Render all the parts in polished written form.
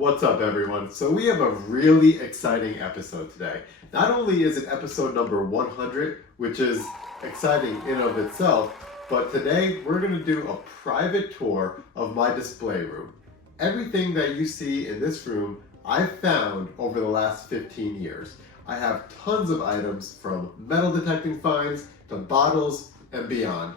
What's up, everyone? So we have a really exciting episode today. Not only is it episode number 100, which is exciting in and of itself, but today we're going to do a private tour of my display room. Everything that you see in this room I've found over the last 15 years. I have tons of items from metal detecting finds to bottles and beyond.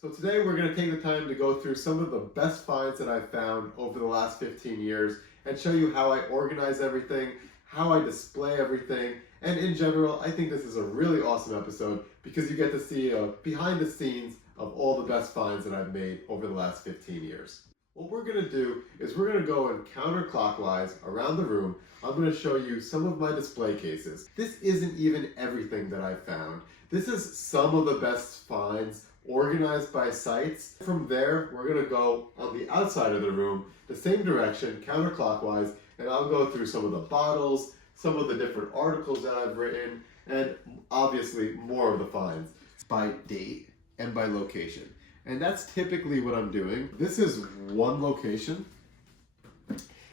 So today we're going to take the time to go through some of the best finds that I've found over the last 15 years and show you how I organize everything, how I display everything, and in general, I think this is a really awesome episode because you get to see behind the scenes of all the best finds that I've made over the last 15 years. What we're going to do is we're going to go in counterclockwise around the room. I'm going to show you some of my display cases. This isn't even everything that I've found. This is some of the best finds organized by sites. From there, we're going to go on the outside of the room, the same direction, counterclockwise, and I'll go through some of the bottles, some of the different articles that I've written, and obviously more of the finds by date and by location. And that's typically what I'm doing. This is one location,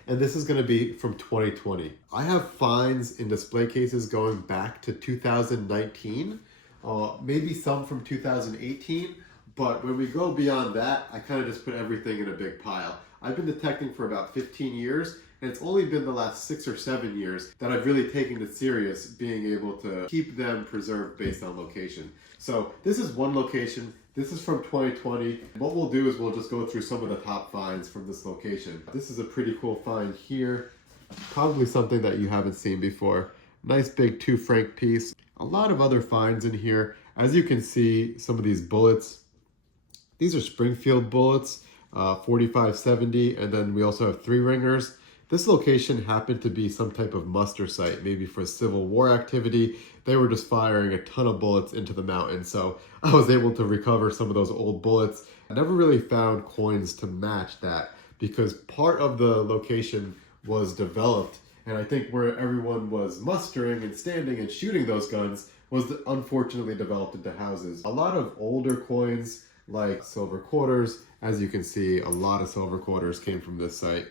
and this is going to be from 2020. I have finds in display cases going back to 2019. Maybe some from 2018, but when we go beyond that, I kind of just put everything in a big pile. I've been detecting for about 15 years, and it's only been the last 6 or 7 years that I've really taken it serious, being able to keep them preserved based on location. So this is one location. This is from 2020. What we'll do is we'll just go through some of the top finds from this location. This is a pretty cool find here. Probably something that you haven't seen before. Nice big 2 franc piece. A lot of other finds in here. As you can see, some of these bullets. These are Springfield bullets, 4570, and then we also have 3 ringers. This location happened to be some type of muster site, maybe for Civil War activity. They were just firing a ton of bullets into the mountain, so I was able to recover some of those old bullets. I never really found coins to match that because part of the location was developed, and I think where everyone was mustering and standing and shooting those guns was unfortunately developed into houses. A lot of older coins like silver quarters, as you can see, a lot of silver quarters came from this site.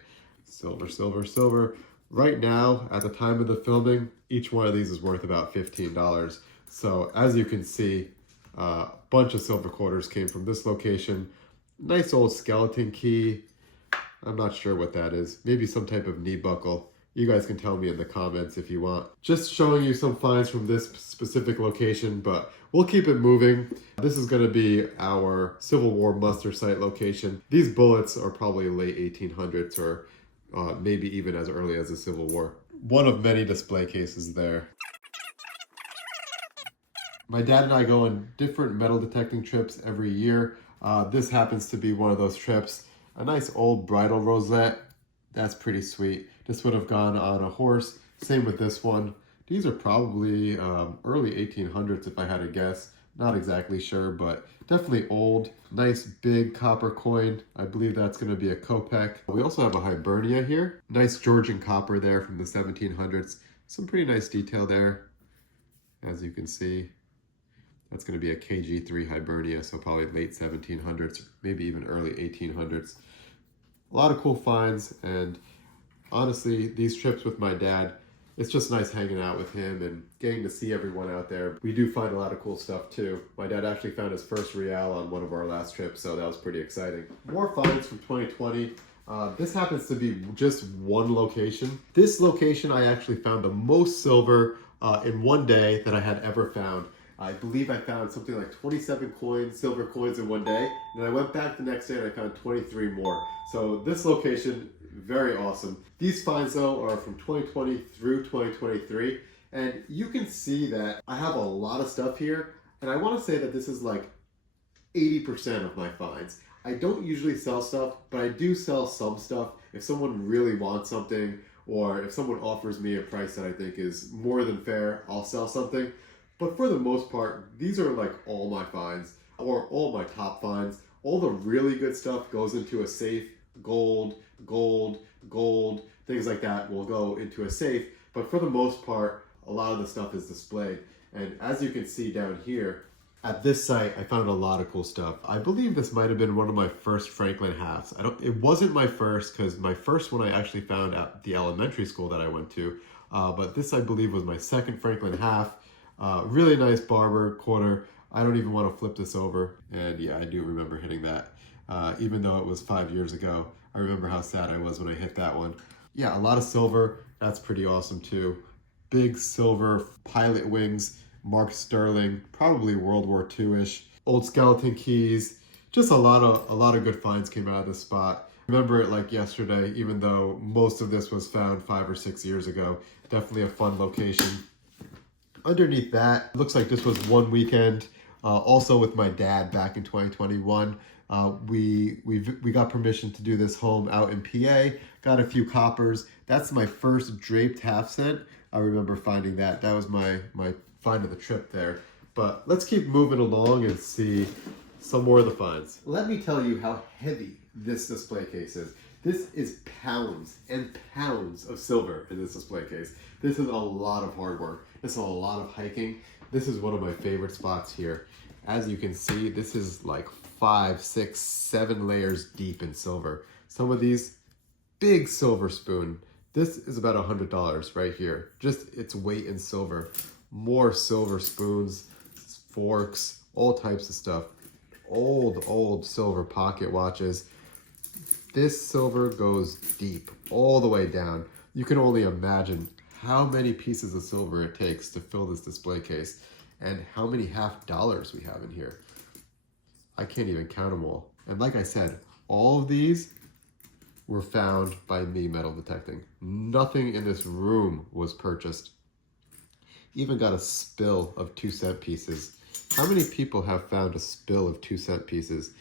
Silver, silver, silver. Right now, at the time of the filming, each one of these is worth about $15. So as you can see, a bunch of silver quarters came from this location. Nice old skeleton key. I'm not sure what that is. Maybe some type of knee buckle. You guys can tell me in the comments if you want. Just showing you some finds from this specific location, but we'll keep it moving. This is gonna be our Civil War muster site location. These bullets are probably late 1800s or maybe even as early as the Civil War. One of many display cases there. My dad and I go on different metal detecting trips every year. This happens to be one of those trips. A nice old bridle rosette. That's pretty sweet. This would have gone on a horse. Same with this one. These are probably early 1800s if I had to guess. Not exactly sure, but definitely old. Nice big copper coin. I believe that's going to be a kopeck. We also have a Hibernia here. Nice Georgian copper there from the 1700s. Some pretty nice detail there. As you can see, that's going to be a KG3 Hibernia, so probably late 1700s, maybe even early 1800s. A lot of cool finds, and honestly, these trips with my dad, it's just nice hanging out with him and getting to see everyone out there. We do find a lot of cool stuff too. My dad actually found his first real on one of our last trips, so that was pretty exciting. More finds from 2020. This happens to be just one location. This location I actually found the most silver in one day that I had ever found. I believe I found something like 27 silver coins in one day. And I went back the next day and I found 23 more. So this location, very awesome. These finds though are from 2020 through 2023. And you can see that I have a lot of stuff here. And I want to say that this is like 80% of my finds. I don't usually sell stuff, but I do sell some stuff. If someone really wants something, or if someone offers me a price that I think is more than fair, I'll sell something. But for the most part, these are like all my finds, or all my top finds. All the really good stuff goes into a safe, gold, gold, gold, things like that will go into a safe. But for the most part, a lot of the stuff is displayed. And as you can see down here, at this site, I found a lot of cool stuff. I believe this might have been one of my first Franklin hats. It wasn't my first, because my first one I actually found at the elementary school that I went to. But this, I believe, was my second Franklin half. Really nice barber quarter. I don't even want to flip this over. And yeah, I do remember hitting that. Even though it was 5 years ago, I remember how sad I was when I hit that one. Yeah, a lot of silver. That's pretty awesome too. Big silver pilot wings, marked sterling, probably World War II-ish. Old skeleton keys. Just a lot of good finds came out of this spot. Remember it like yesterday, even though most of this was found 5 or 6 years ago. Definitely a fun location. Underneath that, looks like this was one weekend, also with my dad back in 2021. We got permission to do this home out in PA, got a few coppers. That's my first draped half cent. I remember finding that. That was my find of the trip there. But let's keep moving along and see some more of the finds. Let me tell you how heavy this display case is. This is pounds and pounds of silver in this display case. This is a lot of hard work. This is a lot of hiking. This is one of my favorite spots here. As you can see, this is like 5, 6, 7 layers deep in silver. Some of these, big silver spoon. This is about $100 right here. Just its weight in silver. More silver spoons, forks, all types of stuff. Old silver pocket watches. This silver goes deep, all the way down. You can only imagine how many pieces of silver it takes to fill this display case and how many half dollars we have in here. I can't even count them all. And like I said, all of these were found by me metal detecting. Nothing in this room was purchased. Even got a spill of 2-cent pieces. How many people have found a spill of 2-cent pieces?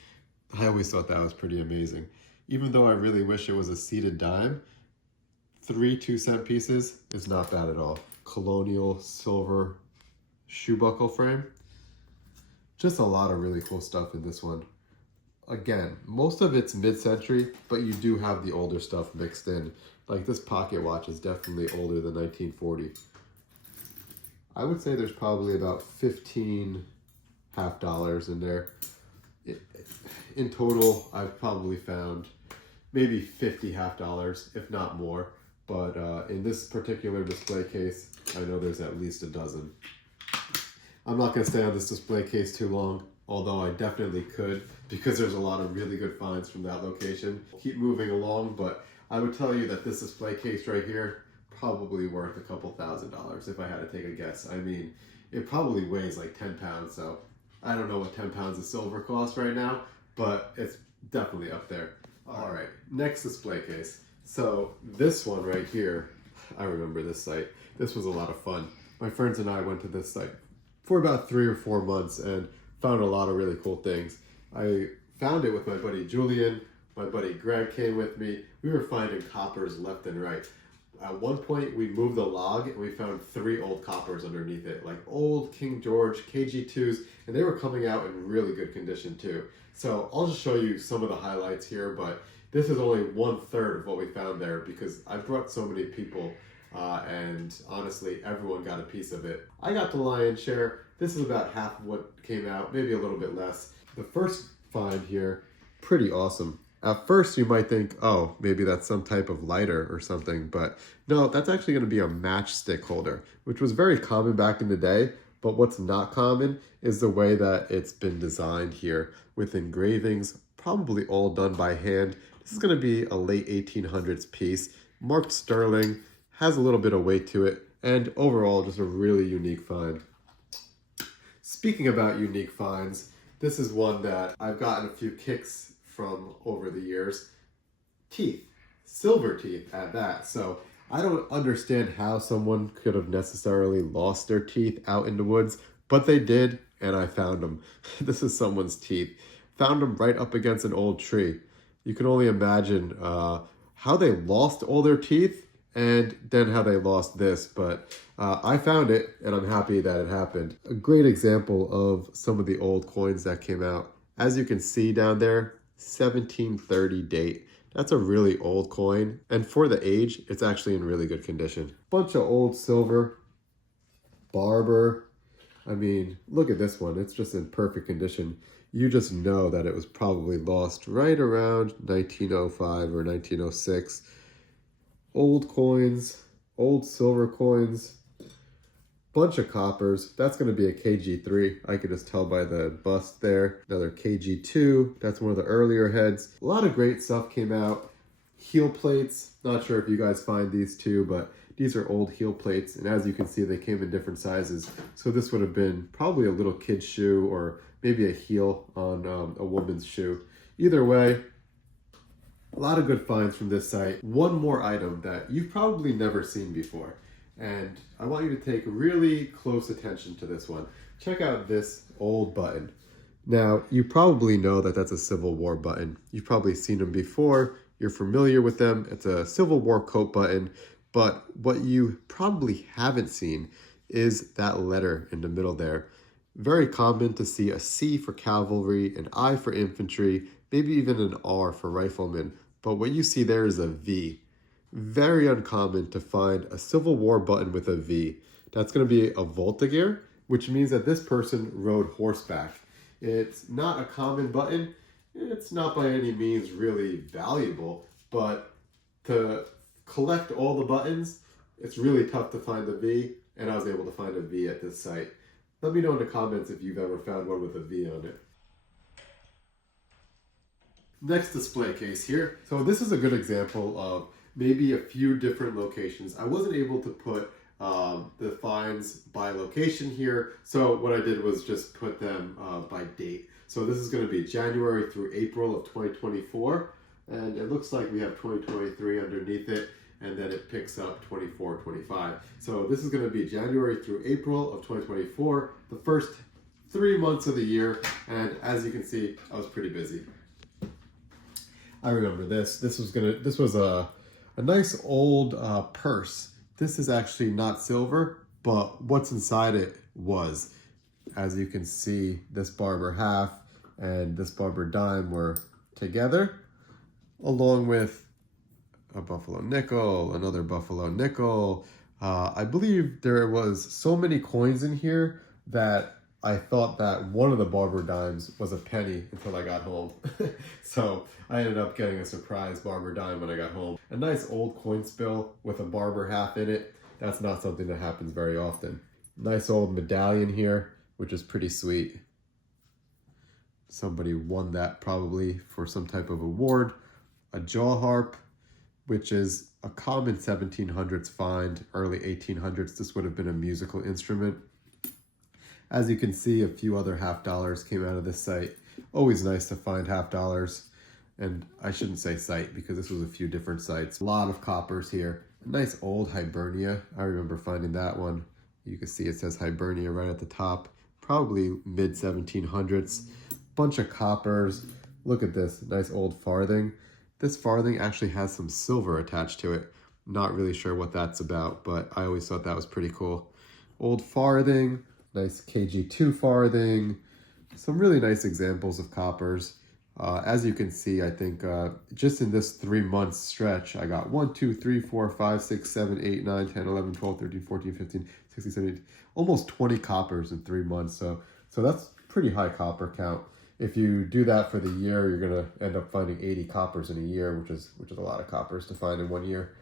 I always thought that was pretty amazing. Even though I really wish it was a seated dime, 3 2-cent pieces is not bad at all. Colonial silver shoe buckle frame. Just a lot of really cool stuff in this one. Again, most of it's mid-century, but you do have the older stuff mixed in. Like this pocket watch is definitely older than 1940. I would say there's probably about 15 half dollars in there. In total, I've probably found maybe 50 half dollars, if not more. But in this particular display case, I know there's at least a dozen. I'm not going to stay on this display case too long, although I definitely could, because there's a lot of really good finds from that location. Keep moving along, but I would tell you that this display case right here, probably worth a couple $1,000s if I had to take a guess. I mean, it probably weighs like 10 pounds, so I don't know what 10 pounds of silver costs right now, but it's definitely up there. All right, next display case. So this one right here, I remember this site. This was a lot of fun. My friends and I went to this site for about 3 or 4 months and found a lot of really cool things. I found it with my buddy Julian. My buddy Greg came with me. We were finding coppers left and right. At one point, we moved the log and we found 3 old coppers underneath it, like old King George KG2s, and they were coming out in really good condition too. So I'll just show you some of the highlights here, but this is only 1/3 of what we found there because I brought so many people and honestly, everyone got a piece of it. I got the lion's share. This is about half of what came out, maybe a little bit less. The first find here, pretty awesome. At first you might think, oh, maybe that's some type of lighter or something, but no, that's actually going to be a matchstick holder, which was very common back in the day. But what's not common is the way that it's been designed here with engravings, probably all done by hand. This is going to be a late 1800s piece, marked sterling, has a little bit of weight to it, and overall just a really unique find. Speaking about unique finds, this is one that I've gotten a few kicks from over the years. Teeth, silver teeth at that. So I don't understand how someone could have necessarily lost their teeth out in the woods, but they did, and I found them. This is someone's teeth. Found them right up against an old tree. You can only imagine how they lost all their teeth and then how they lost this, but I found it and I'm happy that it happened. A great example of some of the old coins that came out. As you can see down there, 1730 date. That's a really old coin, and for the age, it's actually in really good condition. Bunch of old silver, barber. I mean, look at this one. It's just in perfect condition. You just know that it was probably lost right around 1905 or 1906. Old coins, old silver coins, bunch of coppers. That's going to be a KG3. I could just tell by the bust there. Another KG2. That's one of the earlier heads. A lot of great stuff came out. Heel plates. Not sure if you guys find these too, but these are old heel plates. And as you can see, they came in different sizes. So this would have been probably a little kid's shoe or maybe a heel on a woman's shoe. Either way, a lot of good finds from this site. One more item that you've probably never seen before. And I want you to take really close attention to this one. Check out this old button. Now, you probably know that that's a Civil War button. You've probably seen them before. You're familiar with them. It's a Civil War coat button. But what you probably haven't seen is that letter in the middle there. Very common to see a C for cavalry, an I for infantry, maybe even an R for riflemen. But what you see there is a V. Very uncommon to find a Civil War button with a V. That's going to be a Voltigeur, which means that this person rode horseback. It's not a common button. It's not by any means really valuable, but to collect all the buttons, it's really tough to find the V, and I was able to find a V at this site. Let me know in the comments if you've ever found one with a V on it. Next display case here. So this is a good example of maybe a few different locations. I wasn't able to put the finds by location here, so what I did was just put them by date. So this is going to be January through April of 2024, and it looks like we have 2023 underneath it, and then it picks up 24, 25. So this is going to be January through April of 2024, the first 3 months of the year, and as you can see, I was pretty busy. I remember this. This was a nice old purse. This is actually not silver, but what's inside it was. As you can see, this Barber half and this Barber dime were together, along with a Buffalo nickel, another Buffalo nickel. I believe there was so many coins in here that I thought that one of the Barber dimes was a penny until I got home. So I ended up getting a surprise Barber dime when I got home. A nice old coin spill with a Barber half in it. That's not something that happens very often. Nice old medallion here, which is pretty sweet. Somebody won that probably for some type of award. A jaw harp, which is a common 1700s find, early 1800s. This would have been a musical instrument. As you can see, a few other half dollars came out of this site. Always nice to find half dollars. And I shouldn't say site because this was a few different sites. A lot of coppers here. A nice old Hibernia. I remember finding that one. You can see it says Hibernia right at the top. Probably mid 1700s. Bunch of coppers. Look at this nice old farthing. This farthing actually has some silver attached to it. Not really sure what that's about, but I always thought that was pretty cool. Old farthing. Nice KG2 farthing, some really nice examples of coppers. As you can see, I think just in this 3 month stretch, I got 1, 2, 3, 4, 5, 6, 7, 8, 9, 10, 11, 12, 13, 14, 15, 16, 17, almost 20 coppers in 3 months. So that's pretty high copper count. If you do that for the year, you're gonna end up finding 80 coppers in a year, which is a lot of coppers to find in 1 year.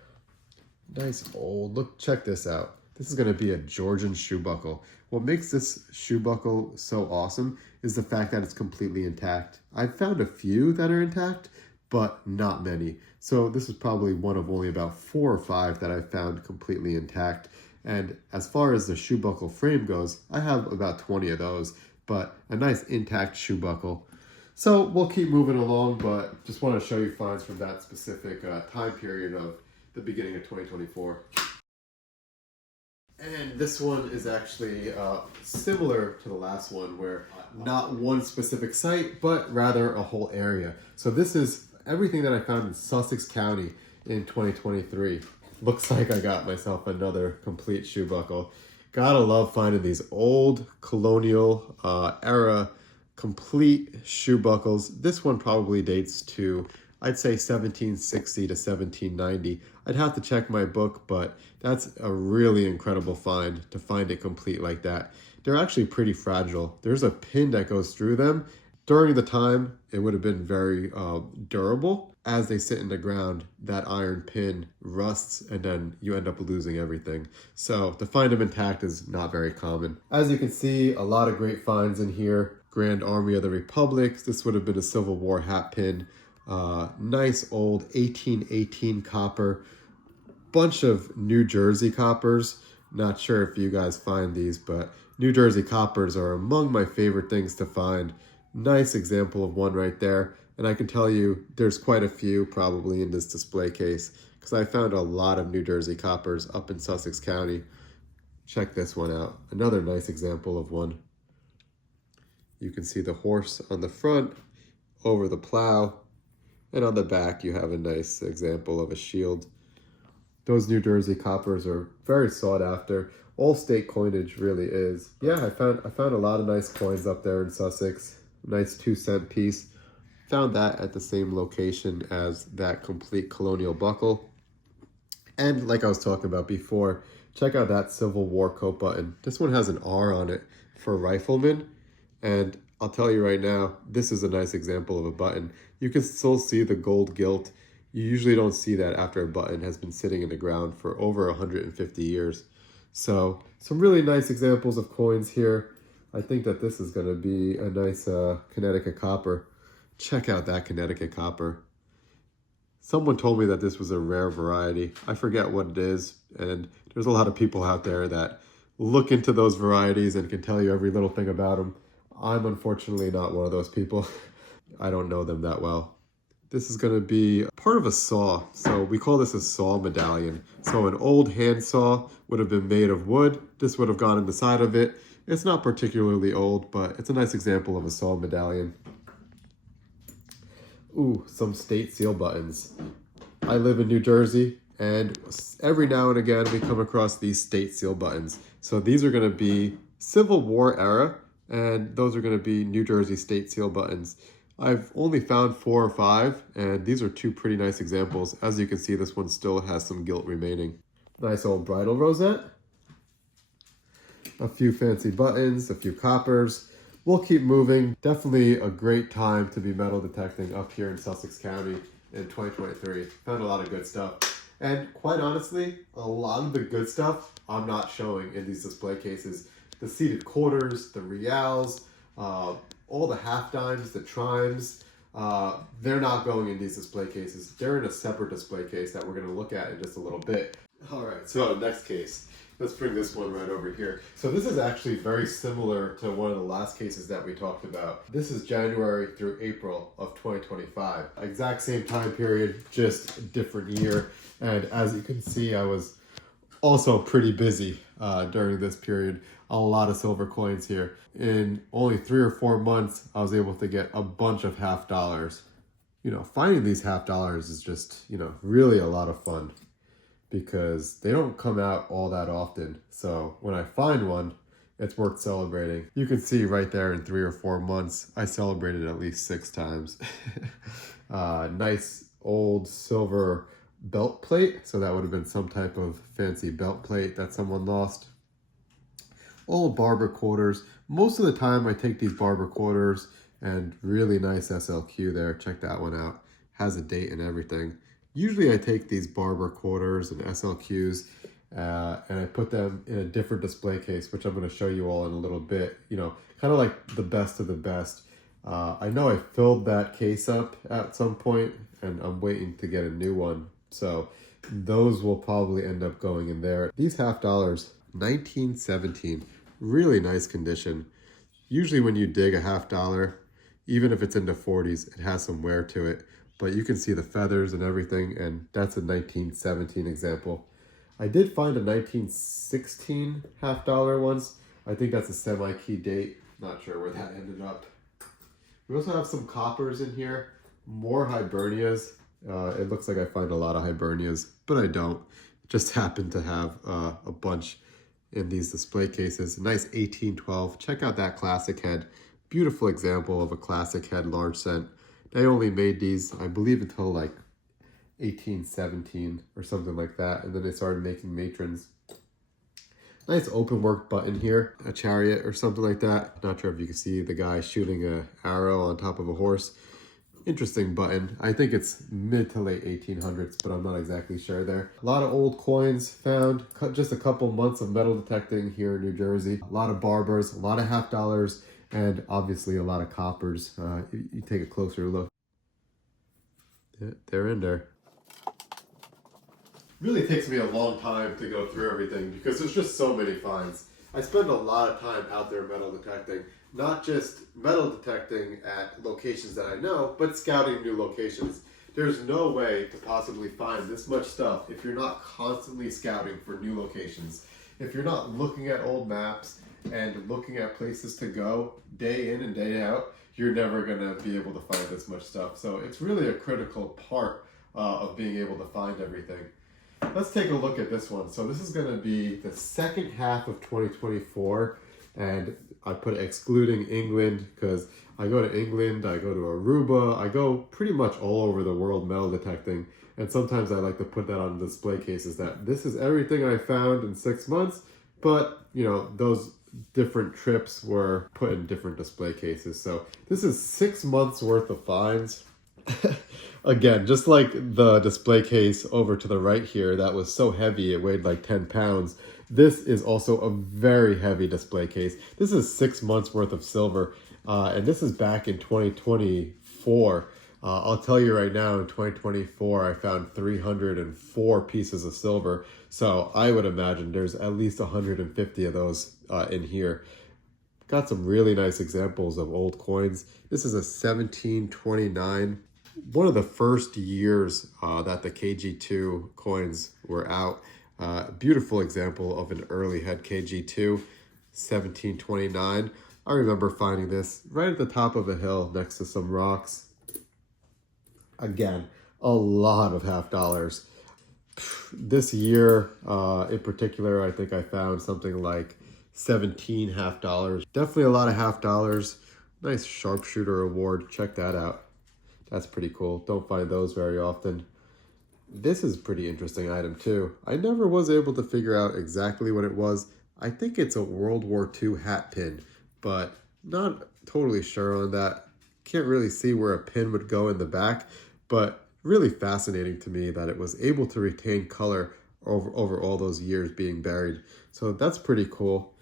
Nice old, look, check this out. This is going to be a Georgian shoe buckle. What makes this shoe buckle so awesome is the fact that it's completely intact. I've found a few that are intact, but not many. So this is probably one of only about 4 or 5 that I've found completely intact. And as far as the shoe buckle frame goes, I have about 20 of those, but a nice intact shoe buckle. So we'll keep moving along, but just want to show you finds from that specific time period of the beginning of 2024. And this one is actually similar to the last one, where not one specific site, but rather a whole area. So this is everything that I found in Sussex County in 2023. Looks like I got myself another complete shoe buckle. Gotta love finding these old colonial era complete shoe buckles. This one probably dates to I'd say 1760 to 1790. I'd have to check my book, but that's a really incredible find to find it complete like that. They're actually pretty fragile. There's a pin that goes through them. During the time, it would have been very durable. As they sit in the ground, that iron pin rusts and then you end up losing everything. So to find them intact is not very common. As you can see, a lot of great finds in here. Grand Army of the Republic. This would have been a Civil War hat pin. Nice old 1818 copper. Bunch of New Jersey coppers. Not sure if you guys find these, but New Jersey coppers are among my favorite things to find. Nice example of one right there. And I can tell you there's quite a few probably in this display case because I found a lot of New Jersey coppers up in Sussex County. Check this one out. Another nice example of one. You can see the horse on the front over the plow, and on the back you have a nice example of a shield. Those New Jersey coppers are very sought after. All state coinage really is. Yeah, I found a lot of nice coins up there in Sussex. Nice 2-cent piece. Found that at the same location as that complete colonial buckle. And like I was talking about before, check out that Civil War coat button. This one has an R on it for rifleman. And I'll tell you right now, this is a nice example of a button. You can still see the gold gilt. You usually don't see that after a button has been sitting in the ground for over 150 years. So some really nice examples of coins here. I think that this is going to be a nice Connecticut copper. Check out that Connecticut copper. Someone told me that this was a rare variety. I forget what it is, and there's a lot of people out there that look into those varieties and can tell you every little thing about them. I'm unfortunately not one of those people. I don't know them that well. This is going to be part of a saw. So we call this a saw medallion. So an old hand saw would have been made of wood. This would have gone in the side of it. It's not particularly old, but it's a nice example of a saw medallion. Ooh, some state seal buttons. I live in New Jersey, and every now and again we come across these state seal buttons. So these are going to be Civil War era, and those are going to be New Jersey state seal buttons. I've only found 4 or 5, and these are 2 pretty nice examples. As you can see, this one still has some gilt remaining. Nice old bridle rosette. A few fancy buttons, a few coppers. We'll keep moving. Definitely a great time to be metal detecting up here in Sussex County in 2023. Found a lot of good stuff. And quite honestly, a lot of the good stuff I'm not showing in these display cases. The seated quarters, the reals, all the half dimes, the trimes, they're not going in these display cases. They're in a separate display case that we're going to look at in just a little bit. All right, so next case. Let's bring this one right over here. So this is actually very similar to one of the last cases that we talked about. This is January through April of 2025. Exact same time period, just a different year. And as you can see, I was also pretty busy during this period. A lot of silver coins here. In only 3 or 4 months, I was able to get a bunch of half dollars. You know, finding these half dollars is just, really a lot of fun, because they don't come out all that often. So when I find one, it's worth celebrating. You can see right there in 3 or 4 months, I celebrated at least 6 times. Nice old silver belt plate. So that would have been some type of fancy belt plate that someone lost. Old barber quarters. Most of the time I take these barber quarters, and really nice SLQ there. Check that one out. Has a date and everything. Usually I take these barber quarters and SLQs and I put them in a different display case, which I'm going to show you all in a little bit. Kind of like the best of the best. I know I filled that case up at some point, and I'm waiting to get a new one. So those will probably end up going in there. These half dollars, 1917, really nice condition. Usually when you dig a half dollar, even if it's in the 40s, it has some wear to it. But you can see the feathers and everything, and that's a 1917 example. I did find a 1916 half dollar once. I think that's a semi-key date. Not sure where that ended up. We also have some coppers in here, more Hibernias. It looks like I find a lot of Hibernias, but I don't. Just happen to have a bunch in these display cases. Nice 1812. Check out that classic head. Beautiful example of a classic head, large cent. They only made these, I believe, until like 1817 or something like that, and then they started making matrons. Nice open work button here, a chariot or something like that. Not sure if you can see the guy shooting an arrow on top of a horse. Interesting button. I think it's mid to late 1800s, but I'm not exactly sure there. A lot of old coins found, just a couple months of metal detecting here in New Jersey. A lot of barbers, a lot of half dollars, and obviously a lot of coppers. You take a closer look. They're in there. Really takes me a long time to go through everything because there's just so many finds. I spend a lot of time out there metal detecting, not just metal detecting at locations that I know, but scouting new locations. There's no way to possibly find this much stuff if you're not constantly scouting for new locations. If you're not looking at old maps and looking at places to go day in and day out, you're never gonna be able to find this much stuff. So it's really a critical part of being able to find everything. Let's take a look at this one. So this is going to be the second half of 2024, and I put excluding England because I go to England, I go to Aruba, I go pretty much all over the world metal detecting, and sometimes I like to put that on display cases that this is everything I found in 6 months, but you know, those different trips were put in different display cases. So this is 6 months worth of finds. Again, just like the display case over to the right here, that was so heavy, it weighed like 10 pounds. This is also a very heavy display case. This is 6 months worth of silver, and this is back in 2024. I'll tell you right now, in 2024, I found 304 pieces of silver. So I would imagine there's at least 150 of those in here. Got some really nice examples of old coins. This is a 1729. One of the first years that the KG2 coins were out. Beautiful example of an early head KG2, 1729. I remember finding this right at the top of a hill next to some rocks. Again, a lot of half dollars. This year in particular, I think I found something like 17 half dollars. Definitely a lot of half dollars. Nice sharpshooter award. Check that out. That's pretty cool. Don't find those very often. This is a pretty interesting item too. I never was able to figure out exactly what it was. I think it's a World War II hat pin, but not totally sure on that. Can't really see where a pin would go in the back, but really fascinating to me that it was able to retain color over all those years being buried. So that's pretty cool.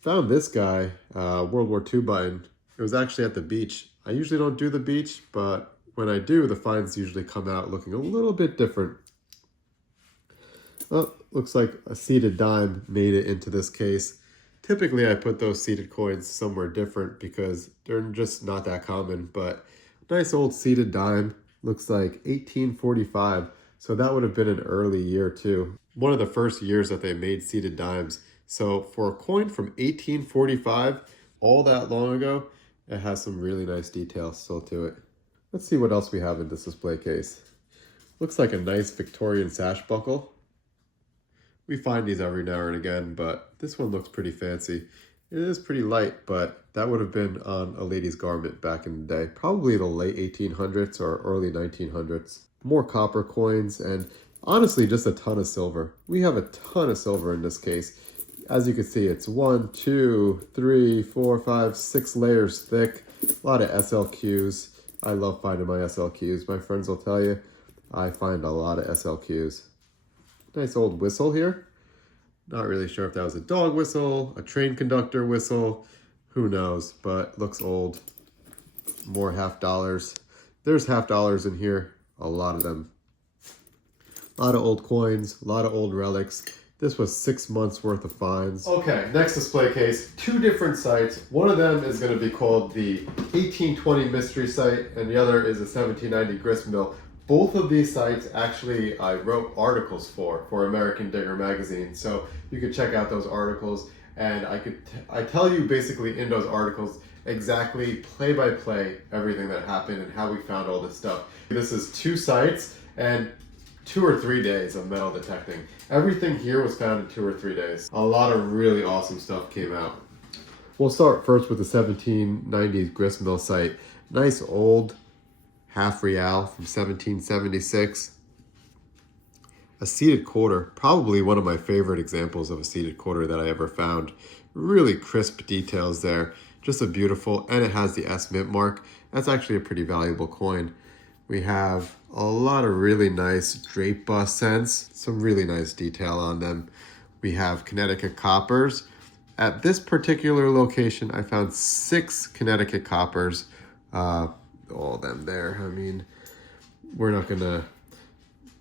Found this guy, World War II button. It was actually at the beach. I usually don't do the beach, but when I do, the finds usually come out looking a little bit different. Oh, looks like a seeded dime made it into this case. Typically, I put those seeded coins somewhere different because they're just not that common, but nice old seeded dime. Looks like 1845, so that would have been an early year too. One of the first years that they made seeded dimes. So for a coin from 1845, all that long ago, it has some really nice details still to it. Let's see what else we have in this display case. Looks like a nice Victorian sash buckle. We find these every now and again, but this one looks pretty fancy. It is pretty light, but that would have been on a lady's garment back in the day. Probably the late 1800s or early 1900s. More copper coins and honestly just a ton of silver. We have a ton of silver in this case. As you can see, it's 1, 2, 3, 4, 5, 6 layers thick. A lot of SLQs. I love finding my SLQs. My friends will tell you, I find a lot of SLQs. Nice old whistle here. Not really sure if that was a dog whistle, a train conductor whistle, who knows, but looks old. More half dollars. There's half dollars in here, a lot of them. A lot of old coins, a lot of old relics. This was 6 months worth of finds. Okay, next display case, 2 different sites. One of them is going to be called the 1820 Mystery Site, and the other is the 1790 Grist Mill. Both of these sites actually I wrote articles for American Digger magazine, so you could check out those articles, and I tell you basically in those articles exactly play by play everything that happened and how we found all this stuff. This is 2 sites and 2 or 3 days of metal detecting. Everything here was found in 2 or 3 days. A lot of really awesome stuff came out. We'll start first with the 1790s grist mill site. Nice old half real from 1776. A seated quarter, probably one of my favorite examples of a seated quarter that I ever found. Really crisp details there, just a beautiful, and it has the S mint mark. That's actually a pretty valuable coin. We have a lot of really nice drape bust cents, some really nice detail on them. We have Connecticut coppers. At this particular location, I found 6 Connecticut coppers. All of them there. I mean, we're not gonna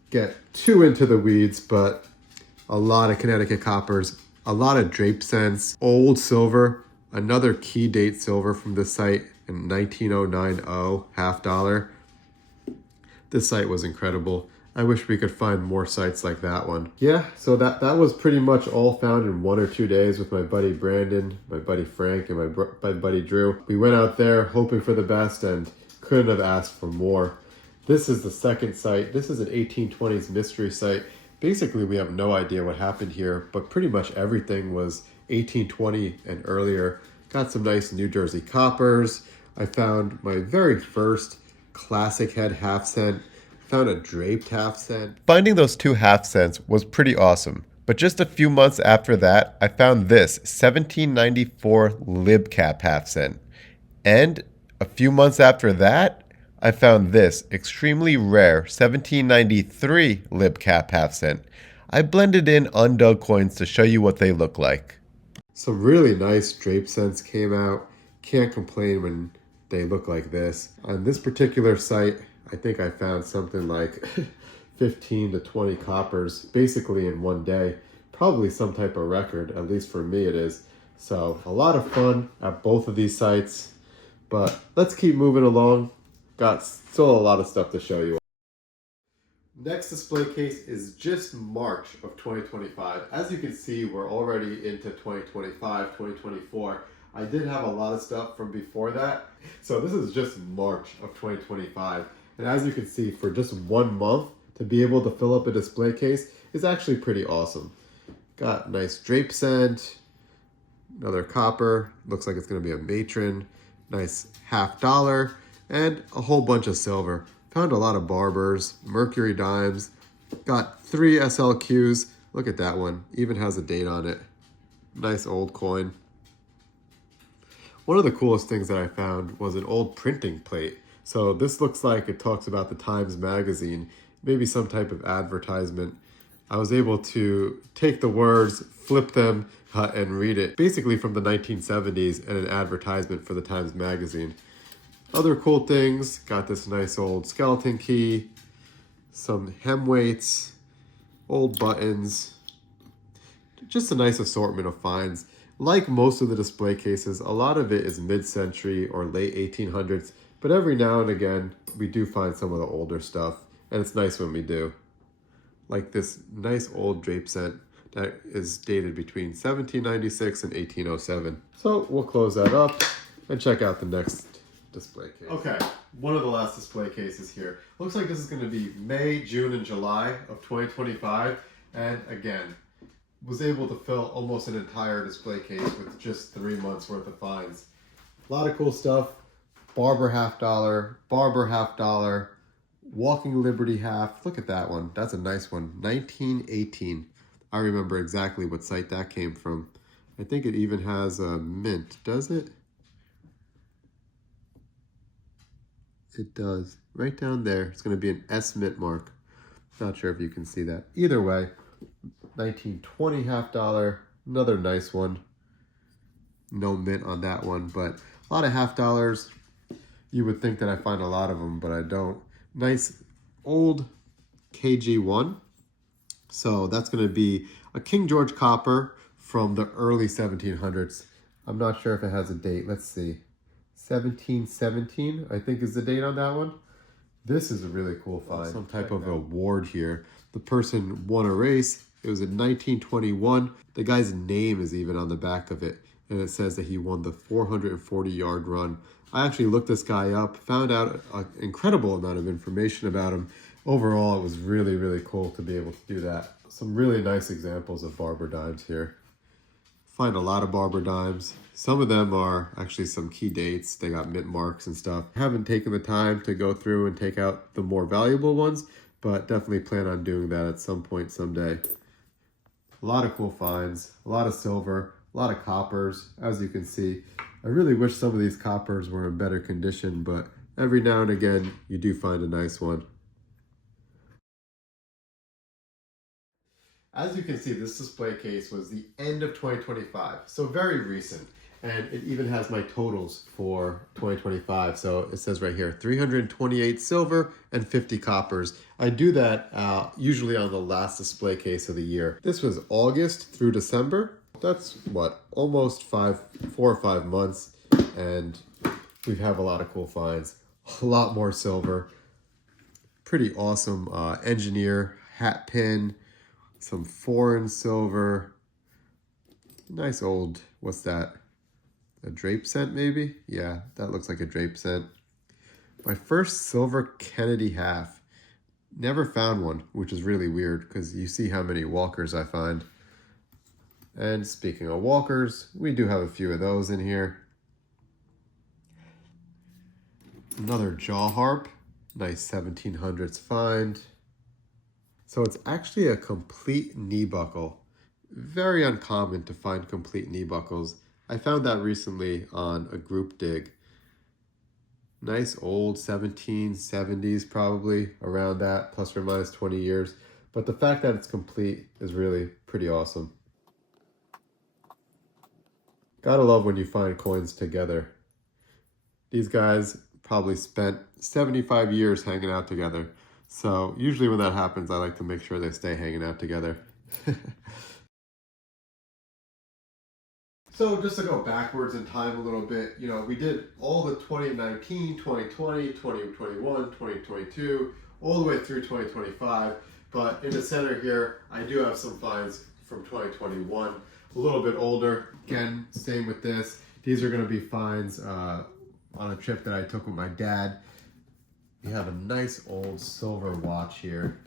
get too into the weeds, but a lot of Connecticut coppers, a lot of drape cents, old silver, another key date silver from this site in 19090, $50. This site was incredible. I wish we could find more sites like that one. Yeah, so that was pretty much all found in 1 or 2 days with my buddy Brandon, my buddy Frank, and my buddy Drew. We went out there hoping for the best and couldn't have asked for more. This is the second site. This is an 1820s mystery site. Basically, we have no idea what happened here, but pretty much everything was 1820 and earlier. Got some nice New Jersey coppers. I found my very first classic head half cent. Found a draped half cent. Finding those 2 half cents was pretty awesome. But just a few months after that, I found this 1794 lib cap half cent. And a few months after that, I found this extremely rare 1793 lib cap half cent. I blended in undug coins to show you what they look like. Some really nice drape cents came out. Can't complain when they look like this. On this particular site, I think I found something like 15 to 20 coppers basically in one day. Probably some type of record, at least for me it is. So a lot of fun at both of these sites, but let's keep moving along. Got still a lot of stuff to show you. Next display case is just March of 2025. As you can see, we're already into 2025, 2024. I did have a lot of stuff from before that. So this is just March of 2025. And as you can see, for just 1 month, to be able to fill up a display case is actually pretty awesome. Got nice drape cent, another copper, looks like it's gonna be a matron, nice $50, and a whole bunch of silver. Found a lot of barbers, mercury dimes, got 3 SLQs. Look at that one, even has a date on it. Nice old coin. One of the coolest things that I found was an old printing plate. So this looks like it talks about the Times Magazine, maybe some type of advertisement. I was able to take the words, flip them, and read it. Basically from the 1970s and an advertisement for the Times Magazine. Other cool things, got this nice old skeleton key, some hem weights, old buttons, just a nice assortment of finds. Like most of the display cases, a lot of it is mid-century or late 1800s, but every now and again, we do find some of the older stuff, and it's nice when we do. Like this nice old drape set that is dated between 1796 and 1807. So we'll close that up and check out the next display case. Okay, one of the last display cases here. Looks like this is going to be May, June, and July of 2025. And again, was able to fill almost an entire display case with just 3 months worth of finds. A lot of cool stuff. Barber $50, Barber $50, Walking Liberty half. Look at that one. That's a nice one. 1918. I remember exactly what site that came from. I think it even has a mint. Does it? It does. Right down there. It's going to be an S mint mark. Not sure if you can see that. Either way, 1920 $50. Another nice one. No mint on that one, but a lot of $50. You would think that I find a lot of them, but I don't. Nice old KG1. So that's going to be a King George copper from the early 1700s. I'm not sure if it has a date. Let's see. 1717, I think, is the date on that one. This is a really cool find. Some type of award here. The person won a race. It was in 1921. The guy's name is even on the back of it. And it says that he won the 440-yard run. I actually looked this guy up, found out an incredible amount of information about him. Overall, it was really, really cool to be able to do that. Some really nice examples of barber dimes here. Find a lot of barber dimes. Some of them are actually some key dates. They got mint marks and stuff. I haven't taken the time to go through and take out the more valuable ones, but definitely plan on doing that at some point someday. A lot of cool finds, a lot of silver, a lot of coppers, as you can see. I really wish some of these coppers were in better condition, but every now and again, you do find a nice one. As you can see, this display case was the end of 2025, so very recent. And it even has my totals for 2025. So it says right here, 328 silver and 50 coppers. I do that usually on the last display case of the year. This was August through December. That's what, almost 4 or 5 months. And we have a lot of cool finds. A lot more silver. Pretty awesome engineer hat pin. Some foreign silver. Nice old, what's that? A drape scent maybe? Yeah, that looks like a drape scent. My first silver Kennedy half. Never found one, which is really weird because you see how many walkers I find. And speaking of walkers, we do have a few of those in here. Another jaw harp. Nice 1700s find. So it's actually a complete knee buckle. Very uncommon to find complete knee buckles. I found that recently on a group dig. Nice old 1770s probably, around that, plus or minus 20 years. But the fact that it's complete is really pretty awesome. Gotta love when you find coins together. These guys probably spent 75 years hanging out together. So usually when that happens, I like to make sure they stay hanging out together. So just to go backwards in time a little bit, you know, we did all the 2019, 2020, 2021, 2022, all the way through 2025. But in the center here, I do have some finds from 2021, a little bit older. Again, same with this. These are going to be finds on a trip that I took with my dad. We have a nice old silver watch here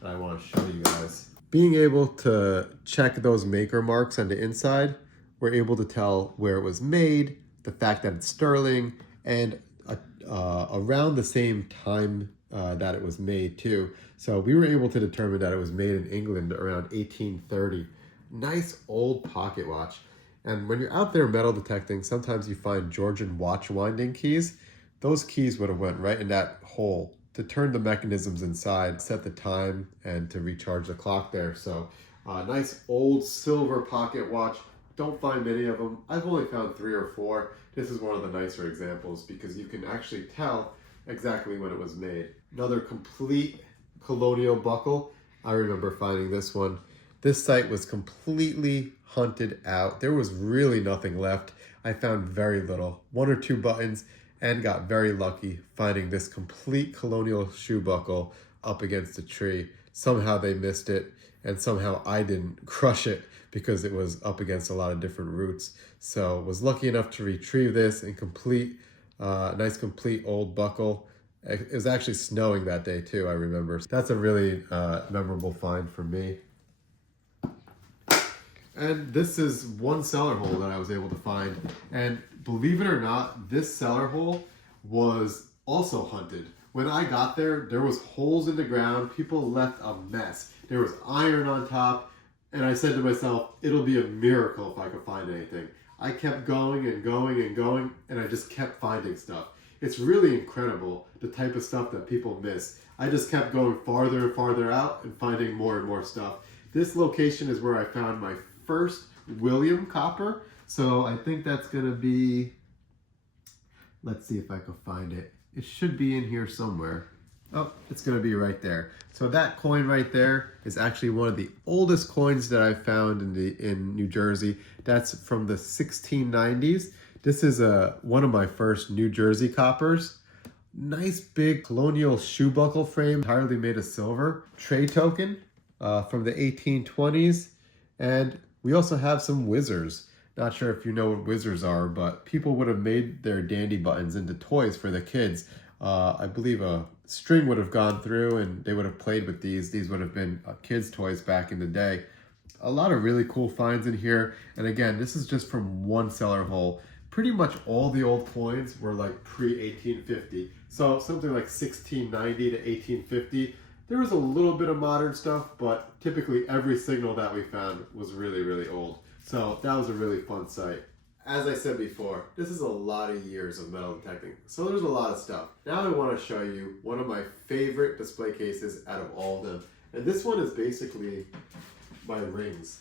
that I want to show you guys. Being able to check those maker marks on the inside, we're able to tell where it was made, the fact that it's sterling, and around the same time that it was made too. So we were able to determine that it was made in England around 1830. Nice old pocket watch. And when you're out there metal detecting, sometimes you find Georgian watch winding keys. Those keys would have went right in that hole to turn the mechanisms inside, set the time, and to recharge the clock there. So nice old silver pocket watch. Don't find many of them. I've only found 3 or 4. This is one of the nicer examples because you can actually tell exactly when it was made. Another complete colonial buckle. I remember finding this one. This site was completely hunted out. There was really nothing left. I found very little, 1 or 2 buttons, and got very lucky finding this complete colonial shoe buckle up against a tree. Somehow they missed it, and somehow I didn't crush it because it was up against a lot of different roots. So was lucky enough to retrieve this and complete, nice complete old buckle. It was actually snowing that day too, I remember. That's a really memorable find for me. And this is one cellar hole that I was able to find. And believe it or not, this cellar hole was also hunted. When I got there, there was holes in the ground. People left a mess. There was iron on top. And I said to myself, it'll be a miracle if I could find anything. I kept going and going and going, and I just kept finding stuff. It's really incredible the type of stuff that people miss. I just kept going farther and farther out and finding more and more stuff. This location is where I found my first William copper. So I think that's gonna be, let's see if I can find it. It should be in here somewhere. Oh, it's gonna be right there. So that coin right there is actually one of the oldest coins that I found in New Jersey. That's from the 1690s. This is one of my first New Jersey coppers. Nice big colonial shoe buckle frame, entirely made of silver. Trade token from the 1820s. And we also have some whizzers. Not sure if you know what whizzers are, but people would have made their dandy buttons into toys for the kids. I believe a string would have gone through and they would have played with these. These would have been kids' toys back in the day. a lot of really cool finds in here. And again, this is just from one cellar hole. Pretty much all the old coins were like pre-1850. So something like 1690 to 1850. There was a little bit of modern stuff, but typically every signal that we found was really, really old. So that was a really fun site. As I said before, this is a lot of years of metal detecting, so there's a lot of stuff. Now I want to show you one of my favorite display cases out of all of them. And this one is basically my rings.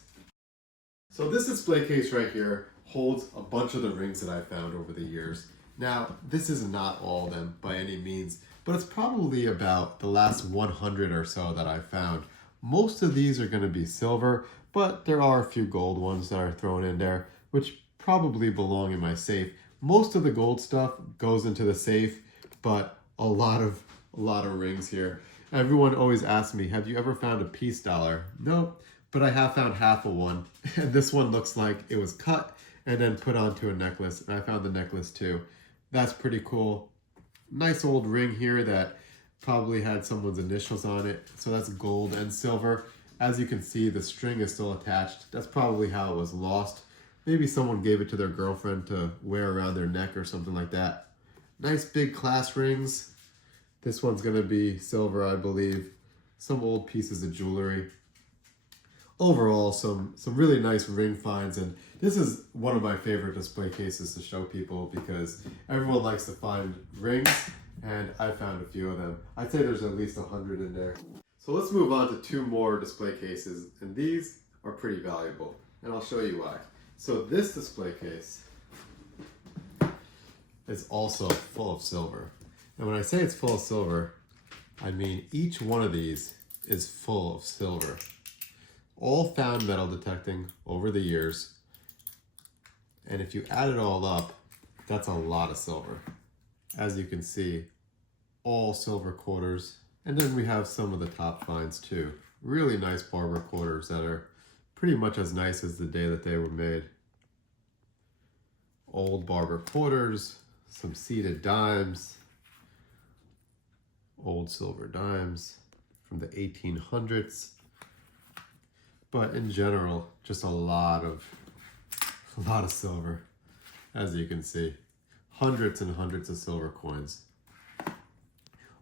So this display case right here holds a bunch of the rings that I found over the years. Now, this is not all of them by any means, but it's probably about the last 100 or so that I found. Most of these are going to be silver, but there are a few gold ones that are thrown in there, which probably belong in my safe. Most of the gold stuff goes into the safe, but a lot of rings here. Everyone always asks me, have you ever found a peace dollar? No, but I have found half of one. And this one looks like it was cut and then put onto a necklace. And I found the necklace too. That's pretty cool. Nice old ring here that probably had someone's initials on it. So that's gold and silver. As you can see, the string is still attached. That's probably how it was lost. Maybe someone gave it to their girlfriend to wear around their neck or something like that. Nice big class rings. This one's gonna be silver, I believe. Some old pieces of jewelry. Overall, some really nice ring finds, and this is one of my favorite display cases to show people because everyone likes to find rings, and I found a few of them. I'd say there's at least 100 in there. So let's move on to two more display cases, and these are pretty valuable, and I'll show you why. So this display case is also full of silver. And when I say it's full of silver, I mean each one of these is full of silver. All found metal detecting over the years. And if you add it all up, that's a lot of silver. As you can see, all silver quarters. And then we have some of the top finds too. Really nice barber quarters that are pretty much as nice as the day that they were made. Old barber quarters, some seated dimes, old silver dimes from the 1800s. But in general, just a lot of silver, as you can see. Hundreds and hundreds of silver coins.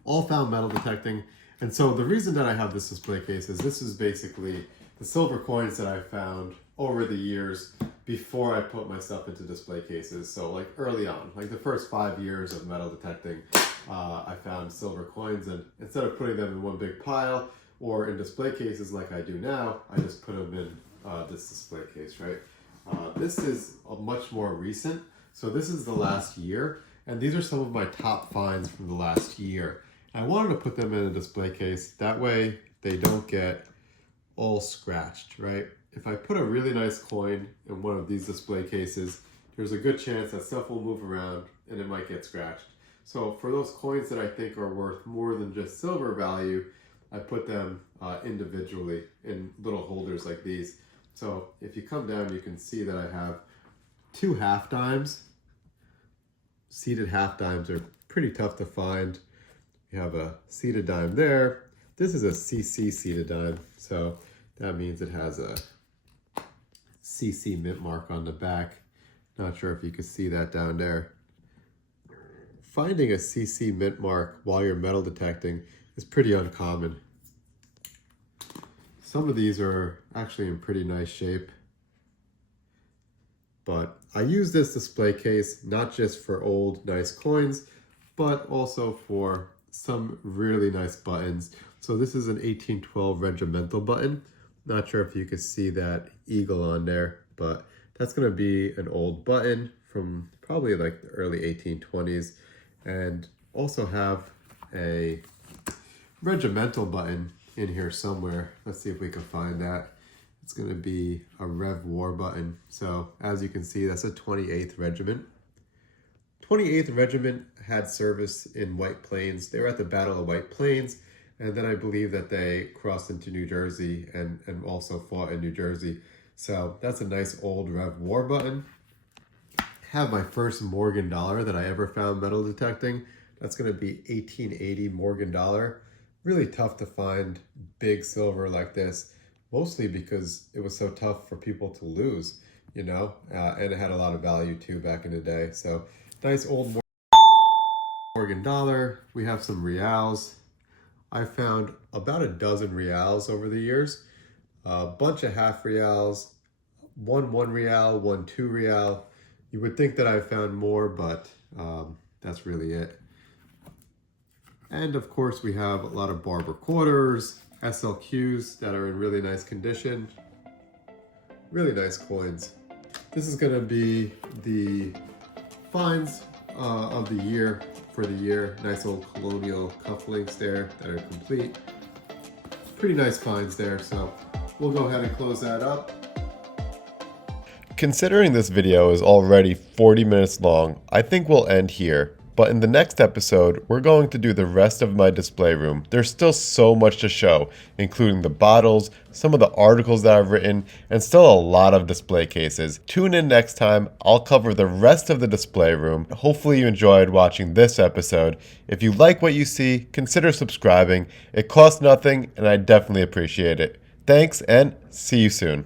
All found metal detecting. And so the reason that I have this display case is this is basically the silver coins that I found over the years before I put my stuff into display cases. So like early on, like the first 5 years of metal detecting, I found silver coins, and instead of putting them in one big pile or in display cases like I do now, I just put them in this display case, right? This is a much more recent. So this is the last year, and these are some of my top finds from the last year. I wanted to put them in a display case. That way they don't get all scratched, right? If I put a really nice coin in one of these display cases, there's a good chance that stuff will move around and it might get scratched. So for those coins that I think are worth more than just silver value, I put them individually in little holders like these. So if you come down, you can see that I have two half dimes. Seated half dimes are pretty tough to find. You have a seated dime there. This is a CC seated dime, so that means it has a CC mint mark on the back. Not sure if you can see that down there. Finding a CC mint mark while you're metal detecting is pretty uncommon. Some of these are actually in pretty nice shape. But I use this display case not just for old nice coins, but also for some really nice buttons. So this is an 1812 regimental button. Not sure if you can see that eagle on there, but that's gonna be an old button from probably like the early 1820s. And also have a regimental button in here somewhere. Let's see if we can find that. It's gonna be a Rev War button. So as you can see, that's a 28th Regiment. 28th Regiment had service in White Plains. They were at the Battle of White Plains, and then I believe that they crossed into New Jersey and also fought in New Jersey. So that's a nice old Rev War button. Have my first Morgan dollar that I ever found metal detecting. That's gonna be 1880 Morgan dollar. Really tough to find big silver like this, mostly because it was so tough for people to lose, and it had a lot of value too back in the day. So nice old Morgan dollar. We have some reals. I found about a dozen reals over the years, a bunch of half reals, one real, one 2 real. You would think that I found more, but that's really it. And of course we have a lot of barber quarters, SLQs that are in really nice condition. Really nice coins. This is gonna be the finds of the year for the year. Nice old colonial cufflinks there that are complete. Pretty nice finds there, so we'll go ahead and close that up. Considering this video is already 40 minutes long, I think we'll end here. But in the next episode, we're going to do the rest of my display room. There's still so much to show, including the bottles, some of the articles that I've written, and still a lot of display cases. Tune in next time. I'll cover the rest of the display room. Hopefully you enjoyed watching this episode. If you like what you see, consider subscribing. It costs nothing, and I definitely appreciate it. Thanks, and see you soon.